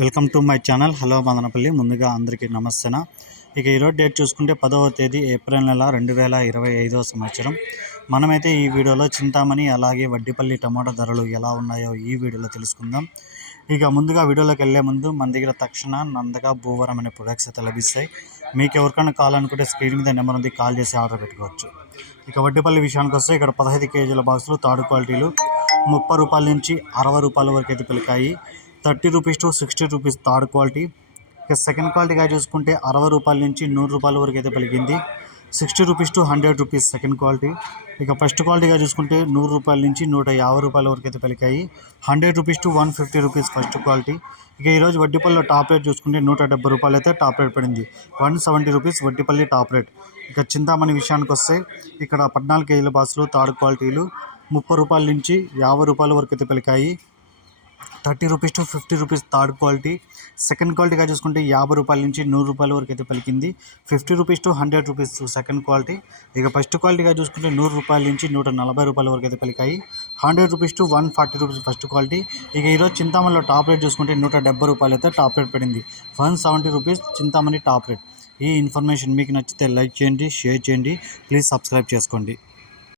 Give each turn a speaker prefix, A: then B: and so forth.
A: Welcome to my channel hello Madanapalle ముందుగా అందరికీ నమస్తేనా? ఇక ఈరోజు డేట్ చూసుకుంటే పదవ తేదీ ఏప్రిల్ నెల రెండు వేల ఇరవై ఐదవ సంవత్సరం. మనమైతే ఈ వీడియోలో చింతామణి అలాగే వడ్డిపల్లి టమాటా ధరలు ఎలా ఉన్నాయో ఈ వీడియోలో తెలుసుకుందాం. ఇక ముందుగా వీడియోలోకి వెళ్ళే ముందు మన దగ్గర తక్షణ నందగా భూవరం అనే ప్రొడక్ట్స్ అయితే లభిస్తాయి. మీకు ఎవరికైనా కావాలనుకుంటే స్క్రీన్ మీద నెంబర్ ఉంది కాల్ చేసి ఆర్డర్ పెట్టుకోవచ్చు. ఇక వడ్డీపల్లి విషయానికి వస్తే ఇక్కడ పదహైదు కేజీల బాక్సులు తాడు క్వాలిటీలు ముప్పై రూపాయల నుంచి అరవై రూపాయల వరకు అయితే పలికాయి. Thirty rupees to sixty rupees third quality. ఇక సెకండ్ క్వాలిటీగా చూసుకుంటే అరవై రూపాయల నుంచి నూరు రూపాయల వరకు అయితే పలికింది. Sixty rupees to hundred rupees second quality. ఇక ఫస్ట్ క్వాలిటీగా చూసుకుంటే నూరు రూపాయల నుంచి నూట యాభై రూపాయల వరకు అయితే పలికాయి. Hundred rupees to one fifty rupees first quality. ఇక ఈరోజు వడ్డీపల్లిలో టాప్ రేట్ చూసుకుంటే నూట డెబ్బై రూపాయలు అయితే టాప్ రేట్ పడింది. One seventy rupees Vaddipalli top rate. ఇక చింతామణి విషయానికి వస్తే ఇక్కడ పద్నాలుగు కేజీల బాసులు థర్డ్ క్వాలిటీలు. ముప్పై రూపాయల నుంచి యాభై రూపాయల వరకు అయితే పలికాయి. Thirty rupees to fifty rupees third quality. Second క్వాలిటీగా చూసుకుంటే యాభై రూపాయల నుంచి నూరు రూపాయల వరకు అయితే పలికింది. Fifty rupees to hundred rupees second quality. ఇక ఫస్ట్ క్వాలిటీగా చూసుకుంటే నూరు రూపాయల నుంచి నూట నలభై రూపాయల వరకు అయితే పలికాయి. Hundred rupees to one forty rupees first quality. ఇక ఈరోజు చింతామణిలో టాప్ రేట్ చూసుకుంటే నూట డెబ్బై రూపాయలు అయితే టాప్ రేట్ పడింది. One seventy rupees Chintamani top rate. ఈ ఇన్ఫర్మేషన్ మీకు నచ్చితే లైక్ చేయండి షేర్ చేయండి. ప్లీజ్ సబ్స్క్రైబ్ చేసుకోండి.